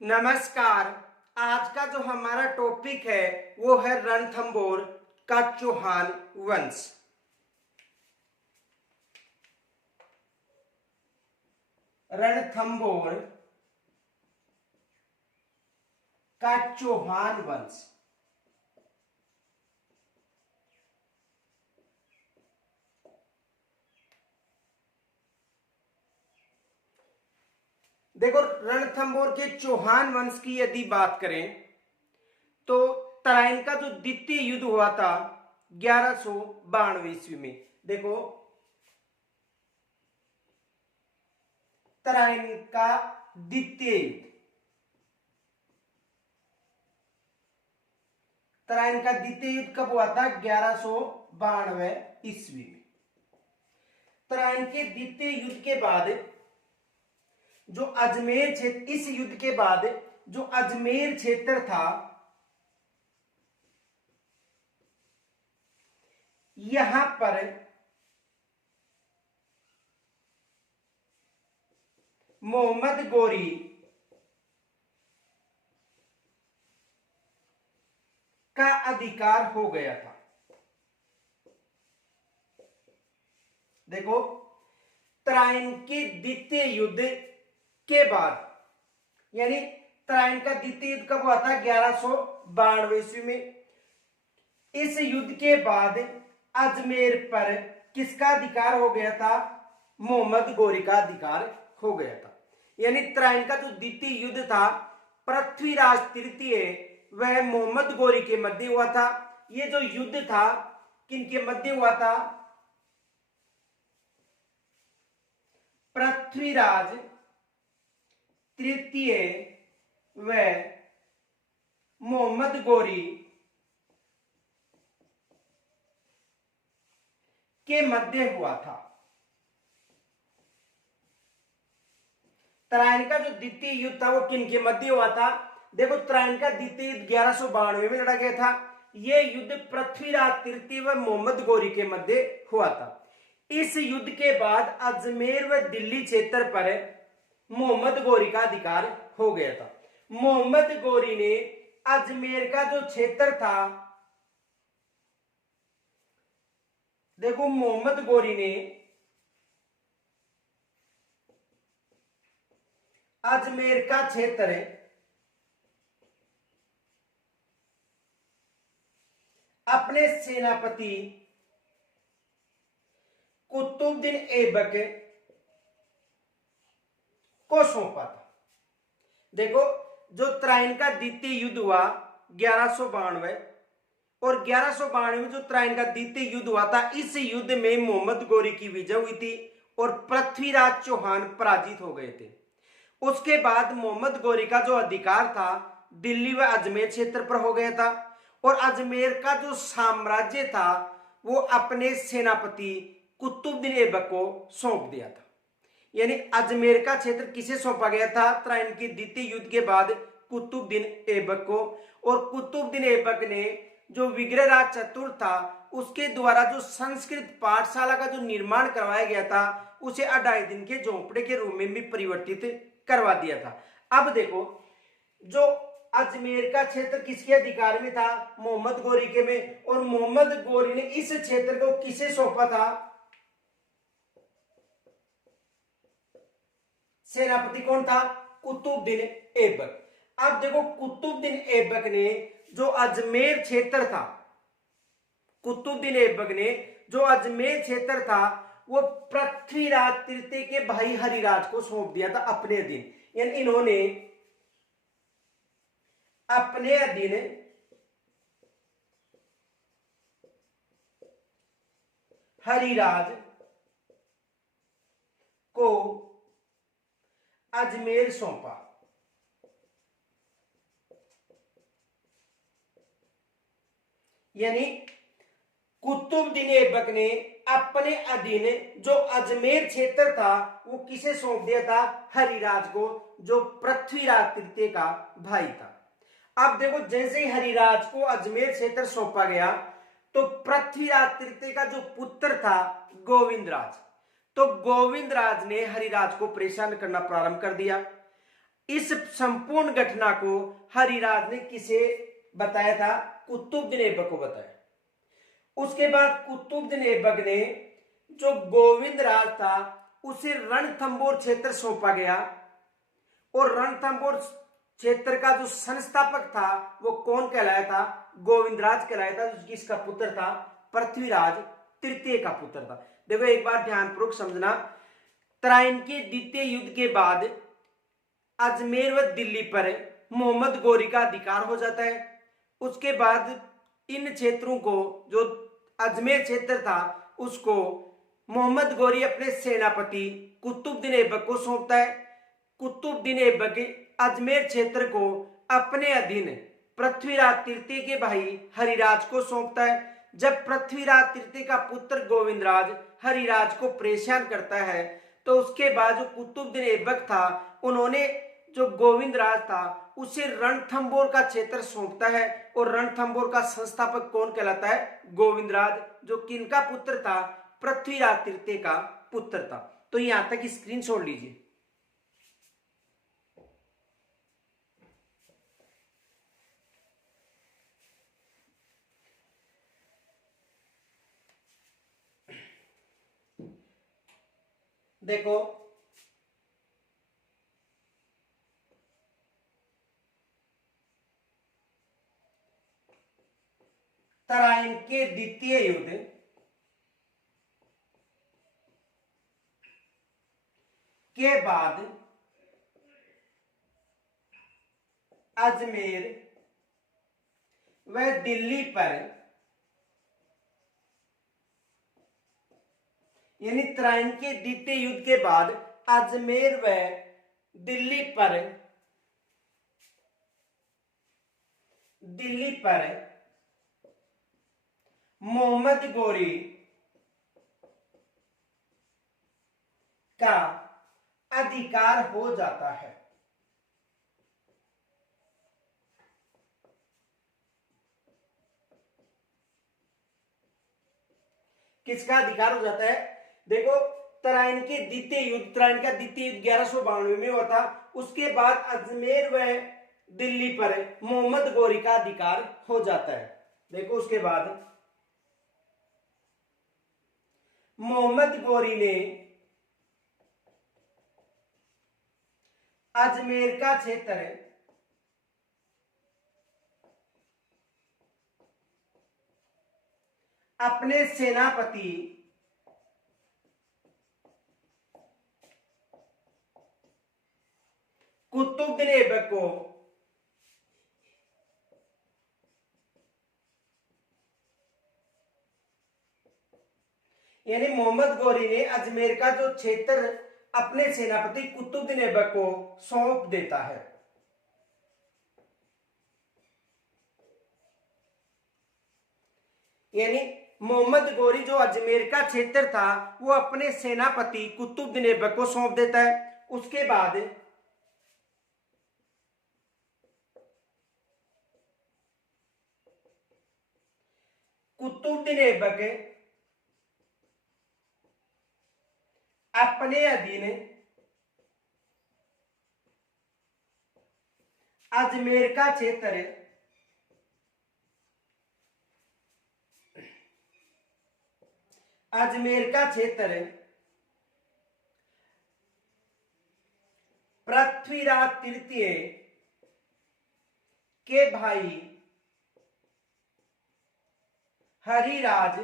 नमस्कार। आज का जो हमारा टॉपिक है वो है रणथंभौर का चौहान वंश। रणथंभौर का चौहान वंश। देखो, रणथंभौर के चौहान वंश की यदि बात करें तो तराइन का जो द्वितीय युद्ध हुआ था 1192 ईस्वी में। देखो, तराइन का द्वितीय युद्ध, तराइन का द्वितीय युद्ध कब हुआ था? 1192 ईस्वी में। तराइन के द्वितीय युद्ध के बाद जो अजमेर क्षेत्र, इस युद्ध के बाद जो अजमेर क्षेत्र था, यहां पर मोहम्मद गोरी का अधिकार हो गया था। देखो, तराइन के द्वितीय युद्ध के बाद, यानी तराइन का द्वितीय युद्ध कब हुआ था? 1192 ईस्वी में। इस युद्ध के बाद अजमेर पर किसका अधिकार हो गया था? मोहम्मद गोरी का अधिकार हो गया था। यानी तराइन का जो द्वितीय युद्ध था पृथ्वीराज तृतीय वह मोहम्मद गोरी के मध्य हुआ था। यह जो युद्ध था किनके मध्य हुआ था? पृथ्वीराज तृतीय व मोहम्मद गोरी के मध्य हुआ था। तराइन का जो द्वितीय युद्ध था वो किन के मध्य हुआ था? देखो, तराइन का द्वितीय युद्ध 1192 में लड़ा गया था। यह युद्ध पृथ्वीराज तृतीय व मोहम्मद गोरी के मध्य हुआ था। इस युद्ध के बाद अजमेर व दिल्ली क्षेत्र पर मोहम्मद गोरी का अधिकार हो गया था। मोहम्मद गोरी ने अजमेर का जो क्षेत्र था, देखो मोहम्मद गोरी ने अजमेर का क्षेत्र अपने सेनापति कुतुबुद्दीन ऐबक को सौंपा था। देखो, जो तराइन का द्वितीय युद्ध हुआ 1192 और 1192 में जो तराइन का द्वितीय युद्ध हुआ था, इस युद्ध में मोहम्मद गोरी की विजय हुई थी और पृथ्वीराज चौहान पराजित हो गए थे। उसके बाद मोहम्मद गोरी का जो अधिकार था दिल्ली व अजमेर क्षेत्र पर हो गया था और अजमेर का जो साम्राज्य था वो अपने सेनापति कुतुबुद्दीन ऐबक को सौंप दिया था। यानी अजमेर का क्षेत्र किसे सौंपा गया था? तराइन के द्वितीय युद्ध के बाद कुतुबुद्दीन ऐबक को। और कुतुबुद्दीन ऐबक ने जो विग्रहराज चतुर्थ था उसके द्वारा जो संस्कृत पाठशाला का जो निर्माण करवाया गया था उसे 2.5 दिन के झोंपड़े के रूप में भी परिवर्तित करवा दिया था। अब देखो, जो अजमेर का क्षेत्र किसके अधिकार में था? मोहम्मद गोरी के में। और मोहम्मद गोरी ने इस क्षेत्र को किसे सौंपा था? सेनापति कौन था? कुतुबुद्दीन ऐबक। अब देखो, कुतुबुद्दीन ऐबक ने जो अजमेर क्षेत्र था, कुतुबुद्दीन ऐबक ने जो अजमेर क्षेत्र था वो पृथ्वीराज तृतीय के भाई हरिराज को सौंप दिया था अपने अधीन। यानी इन्होंने अपने अधीन हरिराज को अजमेर सौंपा। यानी कुतुबुद्दीन ऐबक ने अपने अधीन जो अजमेर क्षेत्र था वो किसे सौंप दिया था? हरिराज को, जो पृथ्वीराज तृतीय का भाई था। अब देखो, जैसे ही हरिराज को अजमेर क्षेत्र सौंपा गया तो पृथ्वीराज तृतीय का जो पुत्र था गोविंदराज, तो गोविंदराज ने हरिराज को परेशान करना प्रारंभ कर दिया। इस संपूर्ण घटना को हरिराज ने किसे बताया था? कुतुबुद्दीन ऐबक को बताया। उसके बाद कुतुबुद्दीन ऐबक ने जो गोविंद राज था उसे रणथंभौर क्षेत्र सौंपा गया, और रणथंभौर क्षेत्र का जो संस्थापक था वो कौन कहलाया था? गोविंदराज कहलाया था, जिसका पुत्र था पृथ्वीराज तृतीय का पुत्र था। देखो एक बार ध्यानपूर्वक समझना, तराइन के द्वितीय युद्ध के बाद अजमेर व दिल्ली पर मोहम्मद गौरी का अधिकार हो जाता है। उसके बाद इन क्षेत्रों को, जो अजमेर क्षेत्र था उसको मोहम्मद गौरी अपने सेनापति कुतुबुद्दीन ऐबक को सौंपता है। कुतुबुद्दीन ऐबक अजमेर क्षेत्र को अपने अधीन पृथ्वीराज तृतीय के भाई हरिराज को सौंपता है। जब पृथ्वीराज तृतीय का पुत्र गोविंदराज हरिराज को परेशान करता है, तो उसके बाद जो कुतुबुद्दीन ऐबक था उन्होंने जो गोविंदराज था उसे रणथंभौर का क्षेत्र सौंपता है, और रणथंभौर का संस्थापक कौन कहलाता है? गोविंदराज, जो किनका पुत्र था? पृथ्वीराज तृतीय का पुत्र था। तो यहां तक स्क्रीनशॉट लीजिए। देखो तराइन के द्वितीय युद्ध के बाद अजमेर व दिल्ली पर, यानी तराइन के द्वितीय युद्ध के बाद अजमेर व दिल्ली पर मोहम्मद गौरी का अधिकार हो जाता है। किसका अधिकार हो जाता है? देखो तराइन के द्वितीय युद्ध, तराइन का द्वितीय युद्ध 1192 में हुआ था। उसके बाद अजमेर व दिल्ली पर मोहम्मद गौरी का अधिकार हो जाता है। देखो उसके बाद मोहम्मद गौरी ने अजमेर का क्षेत्र अपने सेनापति कुतुबुद्दीन ऐबक को यानी मोहम्मद गौरी ने अजमेर का जो क्षेत्र अपने सेनापति कुतुबुद्दीन ऐबक को सौंप देता है। यानी मोहम्मद गौरी जो अजमेर का क्षेत्र था वो अपने सेनापति कुतुबुद्दीन ऐबक को सौंप देता है। उसके बाद कुतुबुद्दीन ऐबक अपने अधीन अजमेर का क्षेत्र पृथ्वीराज तृतीय के भाई हरिराज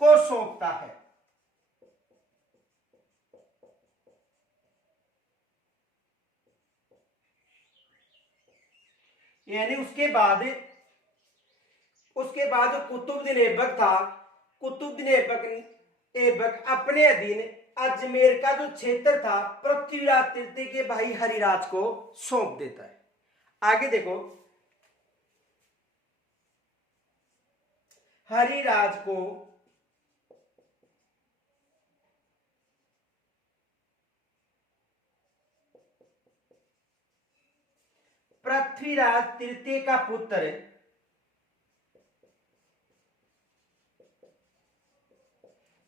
को सौंपता है। यानी उसके बाद जो कुतुबुद्दीन ऐबक था, कुतुबुद्दीन ऐबक अपने अधीन अजमेर का जो क्षेत्र था पृथ्वीराज तृतीय के भाई हरिराज को सौंप देता है। आगे देखो, हरिराज को पृथ्वीराज तृतीय का पुत्र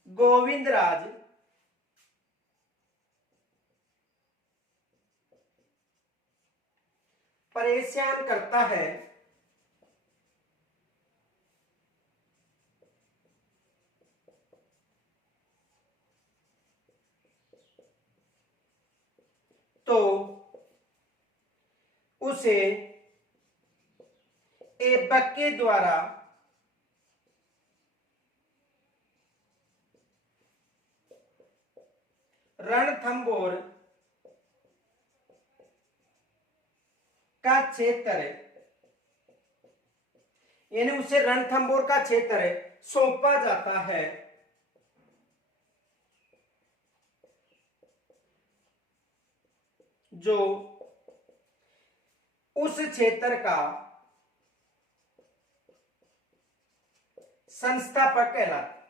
गोविंदराज परेशान करता है, तो उसे ऐबक के द्वारा रणथंभौर का क्षेत्र, यानी उसे रणथंभौर का क्षेत्र सौंपा जाता है, जो उस क्षेत्र का संस्थापक कहलाता है।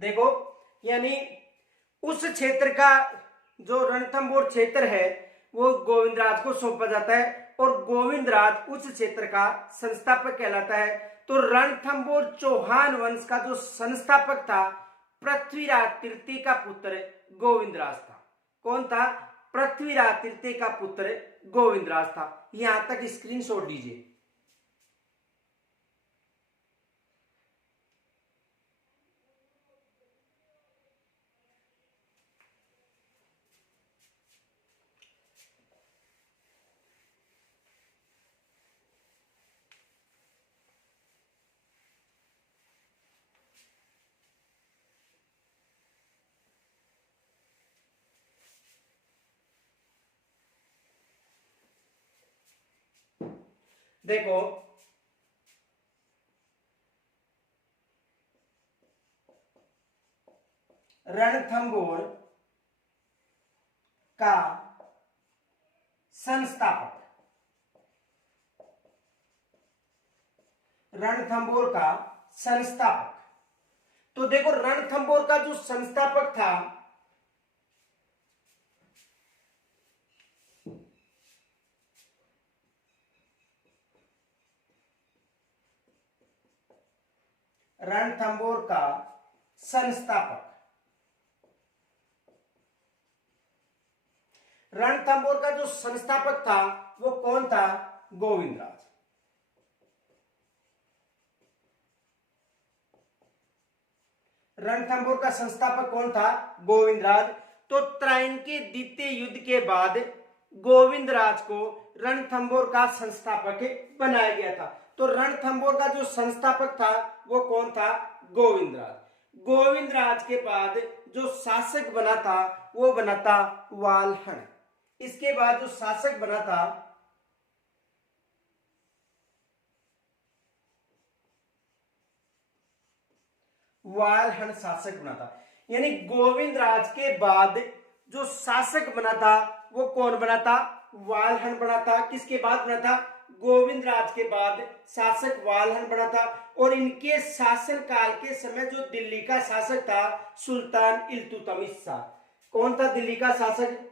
देखो, यानी उस क्षेत्र का जो रणथंभौर क्षेत्र है वो गोविंदराज को सौंपा जाता है और गोविंदराज उस क्षेत्र का संस्थापक कहलाता है। तो रणथंभौर चौहान वंश का जो संस्थापक था पृथ्वीराज तृतीय का पुत्र गोविंदराज था। कौन था? पृथ्वीराज तृतीय का पुत्र गोविंदराज था। यहां तक स्क्रीनशॉट लीजिए। देखो, रणथंभौर का संस्थापक, रणथंभौर का संस्थापक। तो देखो, रणथंभौर का जो संस्थापक था रणथंभौर का संस्थापक, रणथंभौर का जो संस्थापक था वो कौन था? गोविंदराज। रणथंभौर का संस्थापक कौन था? गोविंदराज। तो त्राइन के द्वितीय युद्ध के बाद गोविंदराज को रणथंभौर का संस्थापक बनाया गया था। तो रणथंभौर का जो संस्थापक था वो कौन था? गोविंदराज। गोविंदराज के बाद जो शासक बना था वो बना था वाल्हण। इसके बाद जो शासक बना था वाल्हण शासक बना था। यानी गोविंदराज के बाद जो शासक बना था वो कौन बना था? वाल्हण बना था। किसके बाद बना था? गोविंदराज के बाद शासक वाल्हण बना था। और इनके शासन काल के समय जो दिल्ली का शासक था सुल्तान इल्तुतमिश शाह। कौन था दिल्ली का शासक?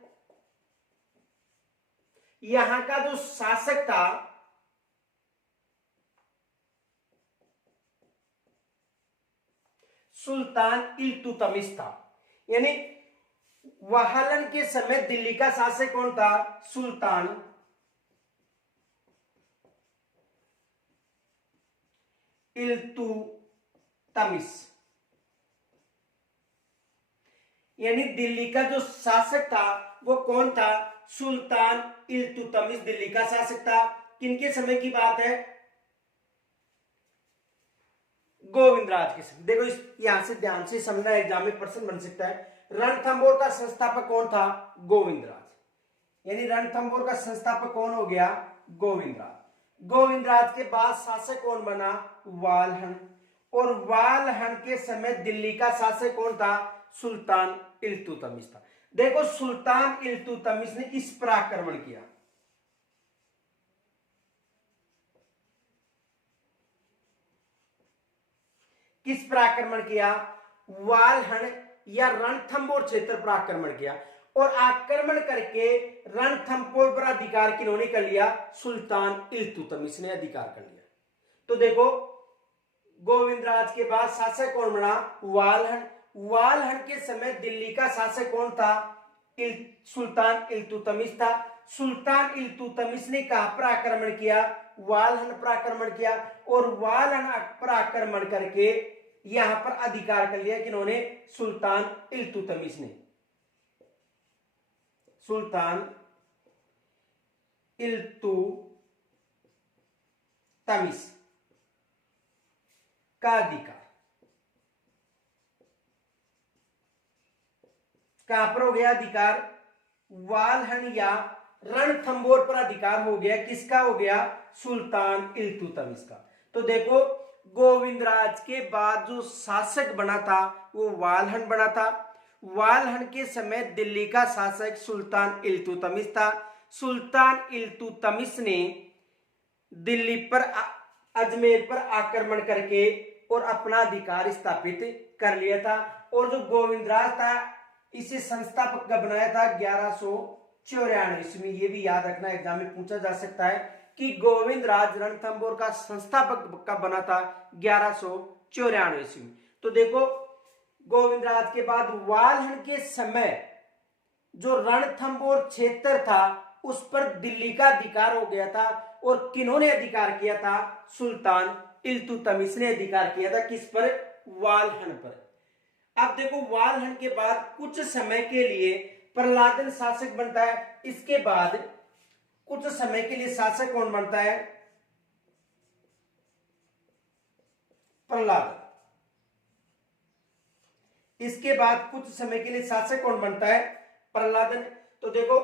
यहां का जो शासक था सुल्तान इल्तुतमिश था। यानी वाल्हण के समय दिल्ली का शासक कौन था? सुल्तान इल्तुतमिश। यानी दिल्ली का जो शासक था वो कौन था? सुल्तान इल्तुतमिश दिल्ली का शासक था। किनके समय की बात है? गोविंदराज के समय। देखो, इस यहां से ध्यान से समझना, एग्जाम में प्रश्न बन सकता है। रणथंभौर का संस्थापक कौन था? गोविंदराज। यानी रणथंभौर का संस्थापक कौन हो गया? गोविंदराज। गोविंदराज के बाद शासक कौन बना? वाल्हण। और वाल्हण के समय दिल्ली का शासक कौन था? सुल्तान इल्तुतमिश था। देखो, सुल्तान इल्तुतमिश ने इस पर आक्रमण किया। किस पर आक्रमण किया? वाल्हण या रणथंभौर क्षेत्र पर आक्रमण किया। और आक्रमण करके रणथंभौर पर अधिकार किन्होंने कर लिया? सुल्तान इल्तुतमिश ने अधिकार कर लिया। तो देखो, गोविंदराज के बाद शासक कौन बना? वालहन। वालहन के समय दिल्ली का शासक कौन था? सुल्तान इल्तुतमिश था। सुल्तान इल्तुतमिश ने कहां पर आक्रमण किया? वालहन पर आक्रमण किया, और वालहन पर आक्रमण करके यहां पर अधिकार कर लिया किन्होंने? सुल्तान इल्तुतमिश ने। सुल्तान इल्तुतमिश का अधिकार कहां पर हो गया? अधिकार वालहन या रणथंबोर पर अधिकार हो गया। किसका हो गया? सुल्तान इल्तुतमिश का। तो देखो, गोविंदराज के बाद जो शासक बना था वो वालहन बना था। वालहन के समय दिल्ली का शासक सुल्तान इल्तुतमिश था। सुल्तान इल्तुतमिश ने दिल्ली पर अजमेर पर आक्रमण करके और अपना अधिकार स्थापित कर लिया था। और जो गोविंदराज था इसे संस्थापक का बनाया था 1194 ईस्वी। ये भी याद रखना, एग्जाम में पूछा जा सकता है कि गोविंदराज रणथंबोर का संस्थापक कब बना था? 1194 ईस्वी। तो देखो, गोविंदराज के बाद वालहन के समय जो रणथंबोर क्षेत्र था उस पर दिल्ली का अधिकार हो गया था। और किन्होंने अधिकार किया था? सुल्तान इल्तुतमिश ने अधिकार किया था। किस पर? वालहन पर। अब देखो, वालहन के बाद कुछ समय के लिए प्रहलादन शासक बनता है। इसके बाद कुछ समय के लिए शासक कौन बनता है? प्रहलादन। इसके बाद कुछ समय के लिए शासक कौन बनता है? प्रहलादन। तो देखो,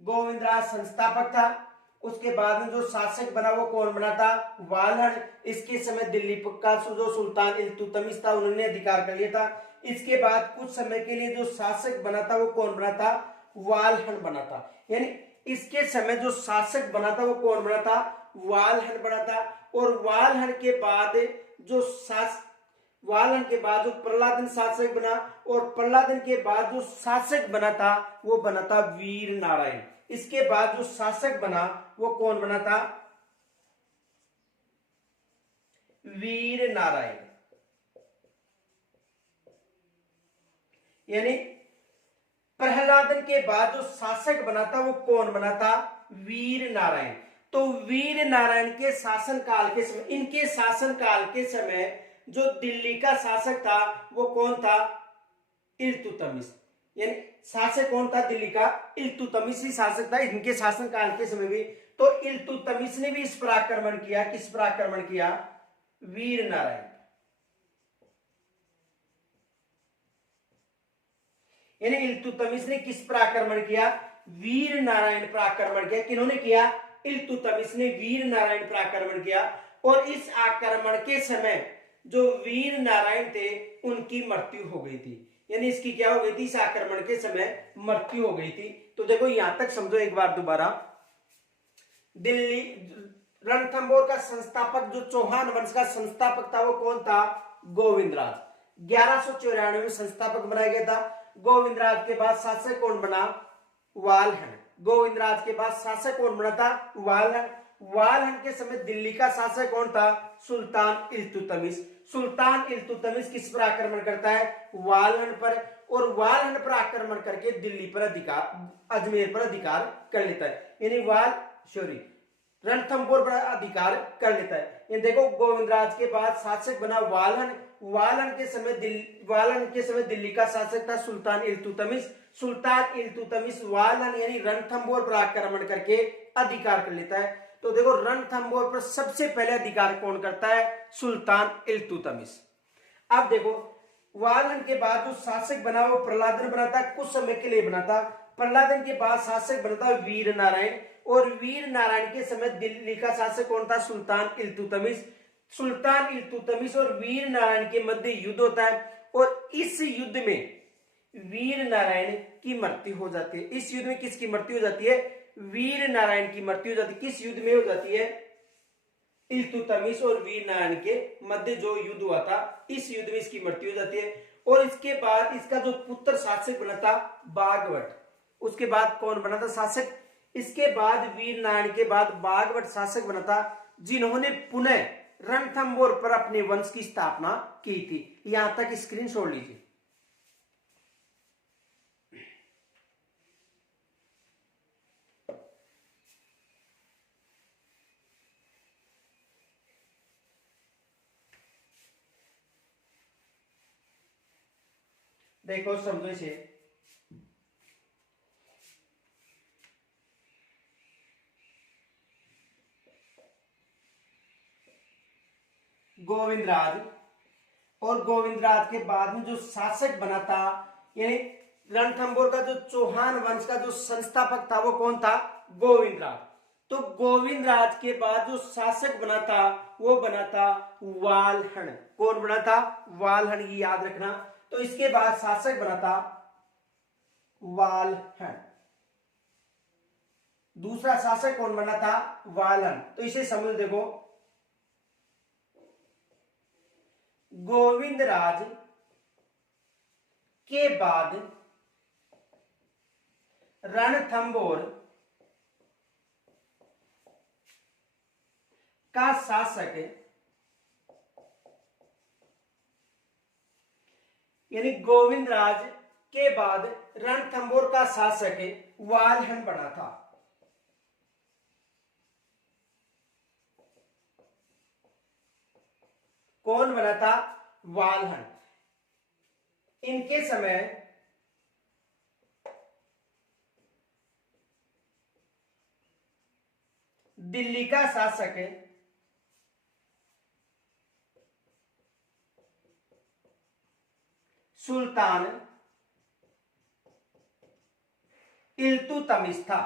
गोविंदराज संस्थापक था, उसके बाद में जो शासक बना वो कौन बना था? वालहन। इसके समय दिल्ली का जो सुल्तान इल्तुतमिश था उन्होंने अधिकार कर लिया था। इसके बाद कुछ समय के लिए जो शासक बना था वो कौन बना था? वालहन बना था। यानी इसके समय जो शासक बना था वो कौन बना था? वालहन बना था। और वालहन के बाद जो प्रहलादन शासक बना, और प्रहलादन के बाद जो शासक बना था वो बना था वीर नारायण। इसके बाद जो शासक बना वो कौन बना था? वीर नारायण। यानी प्रहलादन के बाद जो शासक बना था वो कौन बना था? वीर नारायण। तो वीर नारायण के शासन काल के समय, इनके शासन काल के समय जो दिल्ली का शासक था वो कौन था? इल्तुतमिश। यानी शासक कौन था दिल्ली का? इल्तुतमिश ही शासक था इनके शासन काल के समय भी। तो इल्तुतमिश ने भी इस पर आक्रमण किया। किस पर आक्रमण किया? वीर नारायण। यानी इल्तुतमिश ने किस पर आक्रमण किया? वीर नारायण पर आक्रमण किया। किन्होंने किया? इल्तुतमिश ने वीर नारायण पर आक्रमण किया। और इस आक्रमण के समय जो वीर नारायण थे उनकी मृत्यु हो गई थी। यानी इसकी क्या हो गई थी? इस आक्रमण के समय मृत्यु हो गई थी। तो देखो, यहां तक समझो एक बार दोबारा। दिल्ली रणथंबोर का संस्थापक, जो चौहान वंश का संस्थापक था वो कौन था? गोविंदराज। 1194 में संस्थापक बनाया गया था। गोविंदराज के बाद शासक कौन बना? वालहन। गोविंदराज के बाद शासक कौन बना था? वालहन। वालहन के समय दिल्ली का शासक कौन था? सुल्तान इल्तुतमिश। सुल्तान इल्तुतमिश किस पर आक्रमण करता है? वालहन पर। और वालहन पर आक्रमण करके दिल्ली पर अजमेर पर अधिकार कर लेता है। यानी रणथंबोर पर अधिकार कर लेता है। ये देखो, गोविंदराज के बाद शासक बना वालहन। वालहन के समय दिल्ली का शासक था सुल्तान इल्तुतमिश। सुल्तान इल्तुतमिश वालहन यानी रणथंबोर पर आक्रमण करके अधिकार कर लेता है। तो देखो, रणथंबोर पर सबसे पहले अधिकार कौन करता है? सुल्तान इल्तुतमिश। अब देखो, वालहन के बाद जो शासक बना वो प्रहलादन बना था, कुछ समय के लिए बना था। प्रहलादन के बाद शासक बना था वीर नारायण। और वीर नारायण के समय दिल्ली का शासक कौन था? सुल्तान इल्तुतमिश। सुल्तान इल्तुतमिश और वीर नारायण के मध्य युद्ध होता है। और इस युद्ध में वीर नारायण की मृत्यु हो जाती है। इस युद्ध में किसकी मृत्यु हो जाती है? वीर नारायण की मृत्यु हो जाती है। किस युद्ध में हो जाती है? इल्तुतमिश और वीर नारायण के मध्य जो युद्ध हुआ था, इस युद्ध में इसकी मृत्यु हो जाती है। और इसके बाद इसका जो पुत्र शासक बना था बागवट। उसके बाद कौन बना था शासक? इसके बाद वीर नारायण के बाद बागवट शासक बना था, जिन्होंने पुनः रणथंभौर पर अपने वंश की स्थापना की थी। यहां तक स्क्रीनशॉट लीजिए। देखो समझो इसे। गोविंदराज, और गोविंदराज के बाद में जो शासक बना था, यानी रणथंभौर का जो चौहान वंश का जो संस्थापक था वो कौन था? गोविंदराज। तो गोविंदराज के बाद जो शासक बना था वो बना था वाल्हण। कौन बना था? वाल्हण, ये याद रखना। तो इसके बाद शासक बना था वाल्हण। दूसरा शासक कौन बना था? वाल्हण। तो इसे समझ देखो, गोविंदराज के बाद रणथंभौर का शासक, यानी गोविंदराज के बाद रणथंभौर का शासक वाल्हण बना था। कौन बना था? वाल्हण। इनके समय दिल्ली का शासक सुल्तान इल्तुतमिश था।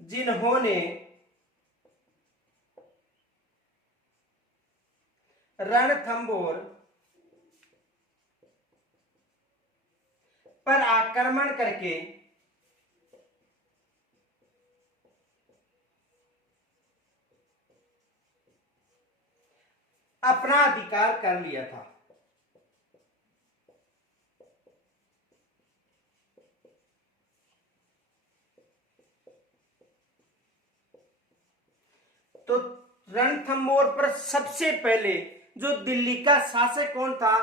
जिन्होंने रणथंभौर पर आक्रमण करके अपना अधिकार कर लिया था। तो रणथंभौर पर सबसे पहले जो दिल्ली का शासक कौन था?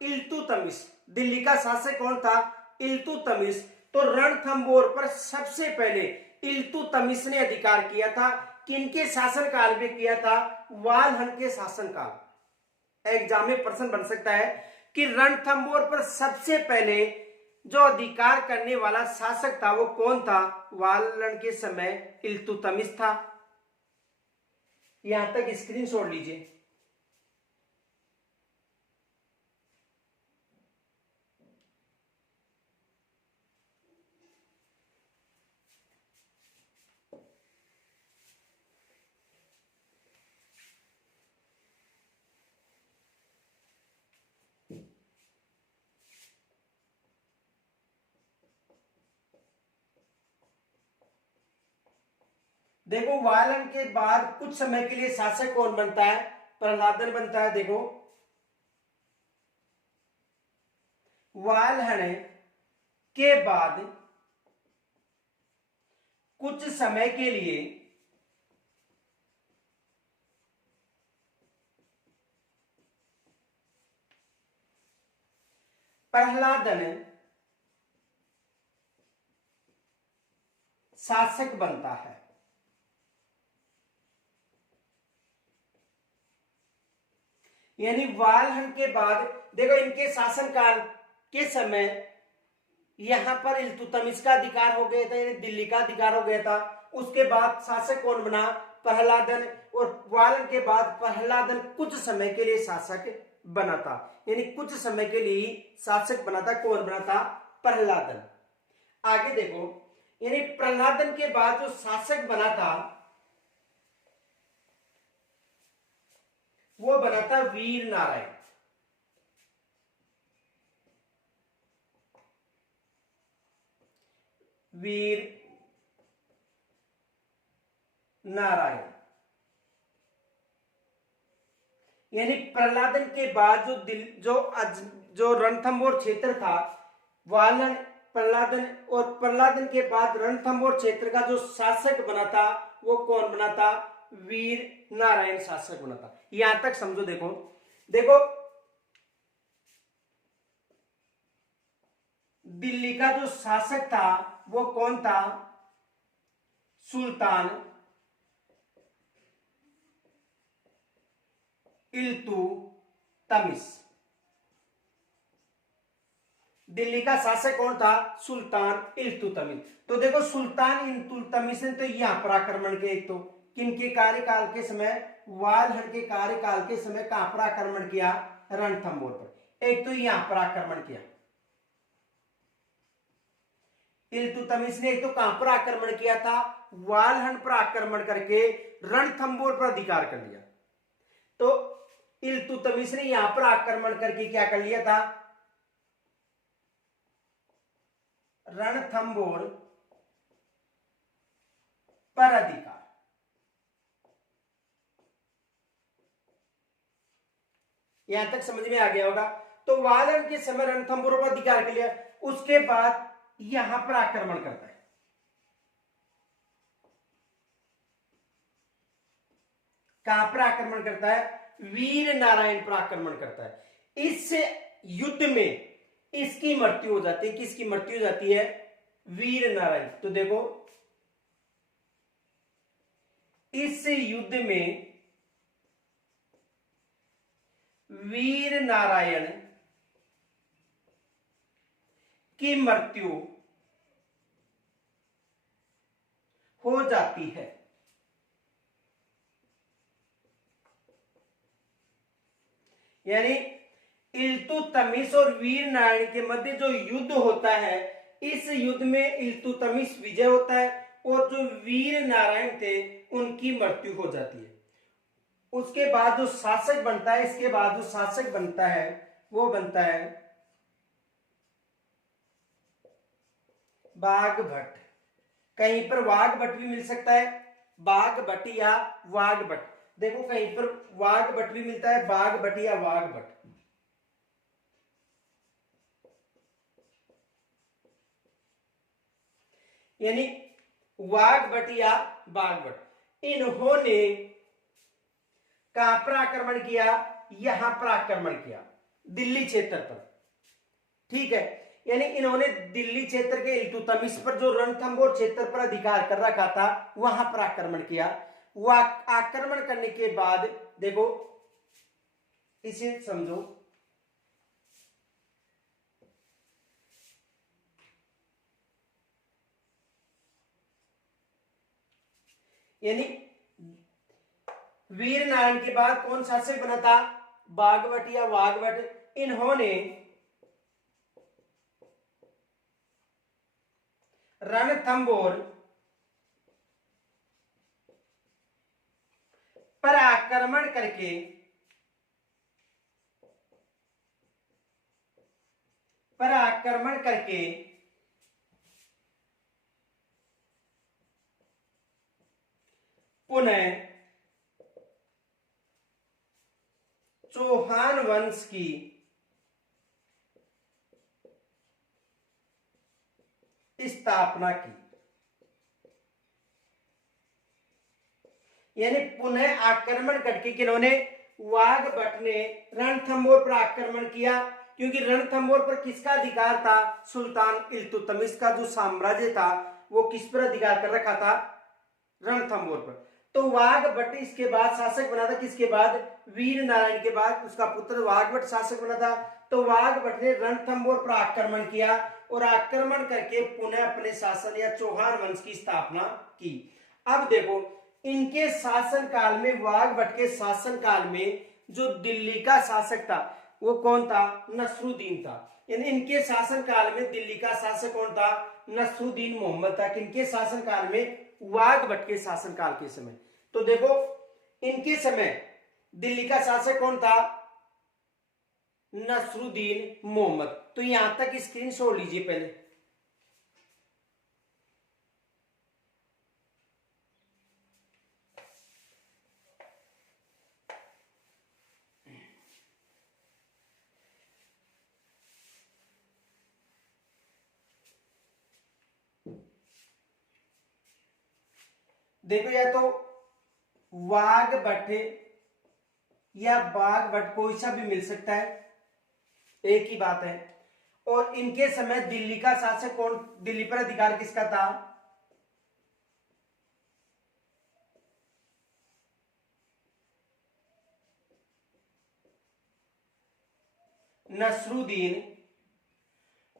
इल्तुतमिश। दिल्ली का शासक कौन था? इल्तुतमिश। तो रणथंभौर पर सबसे पहले इल्तुतमिश ने अधिकार किया था। किनके शासनकाल में किया था? वाल्हण के शासनकाल। एग्जाम में प्रश्न बन सकता है कि रणथंभौर पर सबसे पहले जो अधिकार करने वाला शासक था वो कौन था? वाल्हण के समय इल्तुतमिश था। यहां तक स्क्रीनशॉट लीजिए। देखो वाल्हण के बाद कुछ समय के लिए शासक कौन बनता है? प्रहलादन बनता है। देखो वाल्हण के बाद कुछ समय के लिए प्रहलादन शासक बनता है। यानी वाल्हण के बाद देखो इनके शासनकाल के समय यहां पर इल्तुतमिश का अधिकार हो गया था, यानी दिल्ली का अधिकार हो गया था। उसके बाद शासक कौन बना? प्रहलादन। और वाल्हण के बाद प्रहलादन कुछ समय के लिए शासक बना था, यानी कुछ समय के लिए शासक बना था। कौन बना था? प्रहलादन। आगे देखो, यानी प्रहलादन के बाद जो शासक बना था वो बना था वीर नारायण। वीर नारायण, यानी प्रहलादन के बाद जो रणथंभौर क्षेत्र था, वाल्हण प्रहलादन, और प्रहलादन के बाद रणथंभौर क्षेत्र का जो शासक बना था वो कौन बना था? वीर नारायण शासक बना था। यहां तक समझो। देखो देखो दिल्ली का जो शासक था वो कौन था? सुल्तान इल्तुतमिश। दिल्ली का शासक कौन था? सुल्तान इल्तुतमिश। तो देखो सुल्तान इल्तुतमिश ने तो यहां पर आक्रमण किया। एक तो किनके कार्यकाल के समय? वालहन के कार्यकाल के समय कहां पर आक्रमण किया? रणथंभौर पर। एक तो यहां पर आक्रमण किया इल्तुतमिश ने। एक तो कहां पर आक्रमण किया था? वालहन पर आक्रमण करके रणथंभौर पर अधिकार कर लिया। तो इल्तुतमिश ने यहां पर आक्रमण करके क्या कर लिया था? रणथंभौर पर अधिकार। यहां तक समझ में आ गया होगा। तो वालहन के समय रणथंभौर पर अधिकार कर लिया। उसके बाद यहां पर आक्रमण करता है। कहां पर आक्रमण करता है? वीर नारायण पर आक्रमण करता है। इस युद्ध में इसकी मृत्यु हो जाती है। किसकी मृत्यु हो जाती है? वीर नारायण। तो देखो इस युद्ध में वीर नारायण की मृत्यु हो जाती है। यानी इल्तुतमिश और वीर नारायण के मध्य जो युद्ध होता है, इस युद्ध में इल्तुतमिश विजय होता है और जो वीर नारायण थे उनकी मृत्यु हो जाती है। उसके बाद जो शासक बनता है, इसके बाद जो शासक बनता है वो बनता है बाघभट्ट। कहीं पर वाघभट्ट भी मिल सकता है, बाघभट्ट या वाघभट्ट। देखो कहीं पर वाघभट्ट भी मिलता है, बाघभट्ट या वाघभट्ट। यानी वाघभट्ट या बाघभट्ट। इन्होंने कहां पर आक्रमण किया? यहां पर आक्रमण किया, दिल्ली क्षेत्र पर। ठीक है, यानी इन्होंने दिल्ली क्षेत्र के इल्तुतमिश पर जो रणथंभौर क्षेत्र पर अधिकार कर रखा था वहां पर आक्रमण किया। वह आक्रमण करने के बाद देखो इसे समझो, यानी वीर नारायण के बाद कौन शासक बना था? बाघभट्ट या वाघभट्ट। इन्होंने रणथंभौर पर आक्रमण करके पुनः चौहान वंश की स्थापना की। यानी पुनः आक्रमण करके किन्होंने? वाघभट्ट ने रणथंभौर पर आक्रमण किया, क्योंकि रणथंभौर पर किसका अधिकार था? सुल्तान इल्तुतमिश का जो साम्राज्य था वो किस पर अधिकार कर रखा था? रणथंभौर पर। तो वाघभट्ट इसके बाद शासक बना था। किसके बाद? वीर नारायण के बाद उसका पुत्र वाघभट्ट शासक बना था। तो वाघभट्ट ने रणथंभौर पर आक्रमण किया और आक्रमण करके पुनः अपने शासन या चौहान वंश की स्थापना की। अब देखो इनके शासन काल में, वाघभट्ट के शासन काल में जो दिल्ली का शासक था वो कौन था? नसरुद्दीन था। यानी इनके शासन काल में दिल्ली का शासक कौन था? नसरुद्दीन मोहम्मद था। किनके शासन काल में? वाघभट्ट के शासन काल के समय। तो देखो इनके समय दिल्ली का शासक कौन था? नसरुद्दीन मोहम्मद। तो यहां तक स्क्रीनशॉट लीजिए पहले। देखो या तो वाघभट्ट या बाघभट्ट, कोई सा भी मिल सकता है, एक ही बात है। और इनके समय दिल्ली का शासक कौन, दिल्ली पर अधिकार किसका था? नसरुद्दीन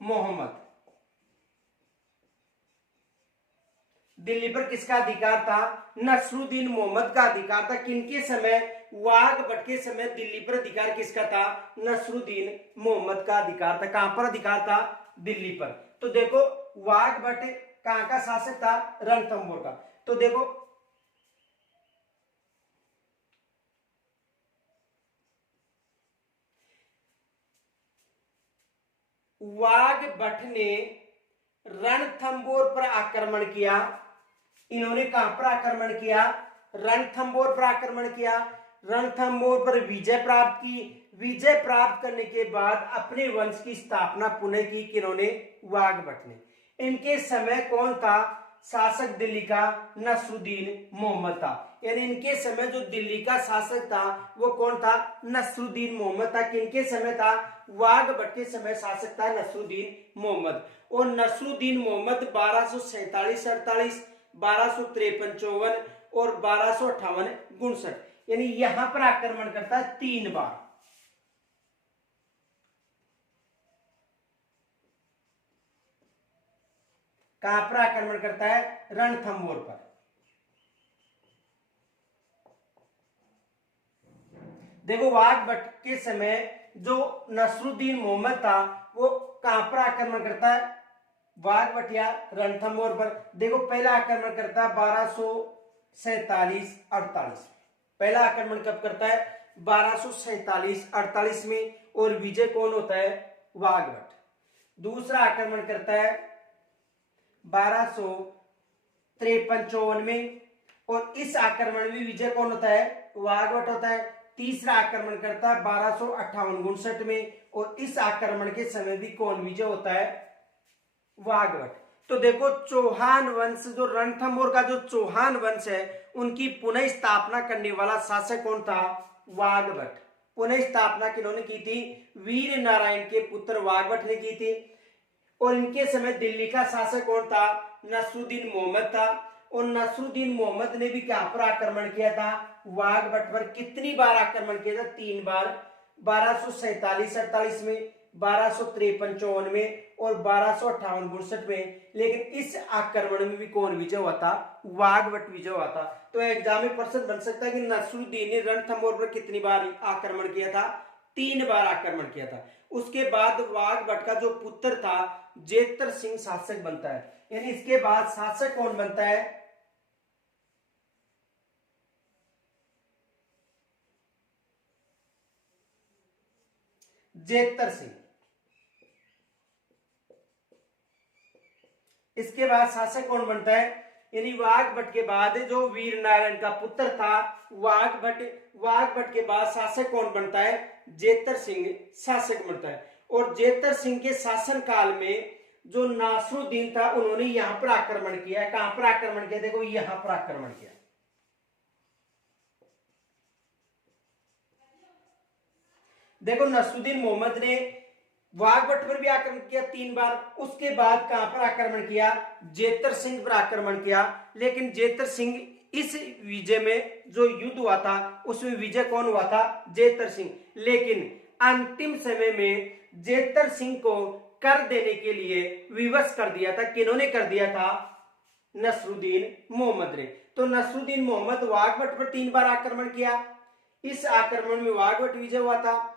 मोहम्मद। दिल्ली पर किसका अधिकार था? नसरुद्दीन मोहम्मद का अधिकार था। किनके समय? वाघभट्ट के समय दिल्ली पर अधिकार किसका था? नसरुद्दीन मोहम्मद का अधिकार था। कहां पर अधिकार था? दिल्ली पर। तो देखो वाघभट्ट कहां का शासक था? रणथंभौर का। तो देखो वाघभट्ट ने रणथंभौर पर आक्रमण किया। इन्होंने कहां पर आक्रमण किया? रणथंभौर पर आक्रमण किया। रणथंभौर पर विजय प्राप्त की। विजय प्राप्त करने के बाद अपने वंश की स्थापना पुनः की। किन्होंने? वाघभट्ट ने। इनके समय कौन था शासक दिल्ली का? नसरुद्दीन मोहम्मद था। यानी इनके समय जो दिल्ली का शासक था वो कौन था? नसरुद्दीन मोहम्मद था। किनके समय था? वाघभट्ट के समय शासक था नसरुद्दीन मोहम्मद। और नसरुद्दीन मोहम्मद 1247-48, 1253-54 और 1258-59 यानी यहां पर आक्रमण करता है 3 बार। कहां पर आक्रमण करता है? रणथंभौर पर। देखो वाघभट्ट के समय जो नसरुद्दीन मोहम्मद था वो कहां पर आक्रमण करता है? वाघभट्ट या रणथंभौर पर। देखो पहला आक्रमण करता है 1247-48। पहला आक्रमण कब करता है? 1247-48 में। और विजय कौन होता है? वाघभट्ट। दूसरा आक्रमण करता है 1253-54 में। और इस आक्रमण में विजय कौन होता है? वाघभट्ट होता है। तीसरा आक्रमण करता है 1258-59 में। और इस आक्रमण के समय भी कौन विजय होता है? वाघभट्ट। तो देखो चौहान वंश, जो रणथंभौर का जो चौहान वंश है उनकी पुनः स्थापना करने वाला शासक कौन था? वाघभट्ट। पुनः स्थापना किन्होंने की थी? वीर नारायण के पुत्र वाघभट्ट ने की थी। और इनके समय दिल्ली का शासक कौन था? नसरुद्दीन मोहम्मद था। और नसरुद्दीन मोहम्मद ने भी कहां पर आक्रमण किया था? वाघभट्ट पर। कितनी बार आक्रमण किया था? 3 बार। 1247-48 में, 1253-54 में और 1258-59 में। लेकिन इस आक्रमण में भी कौन विजय हुआ था? वाघभट्ट विजय हुआ था। तो एग्जाम में प्रश्न बन सकता है कि नसरुद्दीन ने रणथंभौर पर कितनी बार आक्रमण किया था? 3 बार आक्रमण किया था। उसके बाद वाघभट्ट का जो पुत्र था जेतर सिंह शासक बनता है। यानी इसके बाद शासक कौन बनता है? जेतर सिंह। इसके बाद शासक कौन बनता है? यानी वाघभट्ट के बाद जो वीर नारायण का पुत्र था वाघभट्ट, वाघभट्ट के बाद शासक कौन बनता है? जेतर सिंह शासक बनता है। और जेतर सिंह के शासन काल में जो नासरुद्दीन था उन्होंने यहां पर आक्रमण किया। कहां पर आक्रमण किया? देखो यहां पर आक्रमण किया। देखो नसरुद्दीन मोहम्मद ने वाघभट्ट पर भी आक्रमण किया 3 बार। उसके बाद कहां पर आक्रमण किया? जेतर सिंह पर आक्रमण किया। लेकिन जेतर सिंह, इस विजय में जो युद्ध हुआ था उसमें विजय कौन हुआ था? जेतर सिंह। लेकिन अंतिम समय में जेतर सिंह को कर देने के लिए विवश कर दिया था। किन्होंने कर दिया था? नसरुद्दीन मोहम्मद ने। तो नसरुद्दीन मोहम्मद वाघभट्ट पर 3 बार आक्रमण किया। इस आक्रमण में वाघभट्ट विजय हुआ था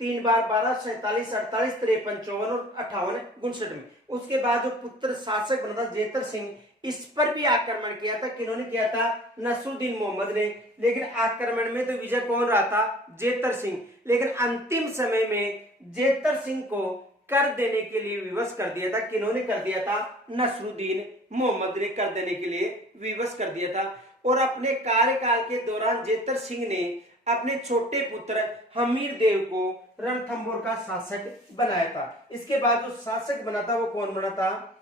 3 बार, 1247, 48, 53-54 और 58-59 में। उसके बाद जो पुत्र शासक बना था जेतर सिंह, इस पर भी आक्रमण किया था। किन्होंने किया था? नसरुद्दीन मोहम्मद ने। लेकिन आक्रमण में तो विजय कौन रहा था? जेतर सिंह। लेकिन अंतिम समय में जेतर सिंह को कर देने के लिए विवश कर दिया था। किन्होंने कर दिया था? नसरुद्दीन मोहम्मद ने कर देने के लिए विवश कर दिया था। और अपने कार्यकाल के दौरान जेतर सिंह ने अपने छोटे पुत्र हमीर देव को रणथंभौर का शासक बनाया था। इसके बाद जो शासक बना था वो कौन बना था?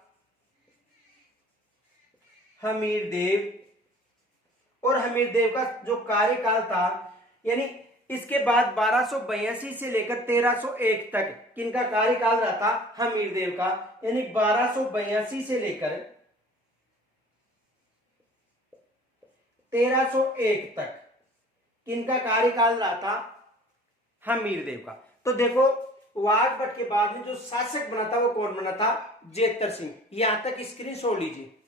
हमीर देव और हमीरदेव का जो कार्यकाल था, यानी इसके बाद 1282 से लेकर 1301 तक किनका कार्यकाल रहा था? हमीरदेव का। यानी 1282 से लेकर 1301 तक किनका कार्यकाल रहा था? हमीरदेव का। तो देखो वाघ भट्ट के बाद में जो शासक बना था वो कौन बना था? जेतर सिंह। यहां तक स्क्रीनशॉट लीजिए।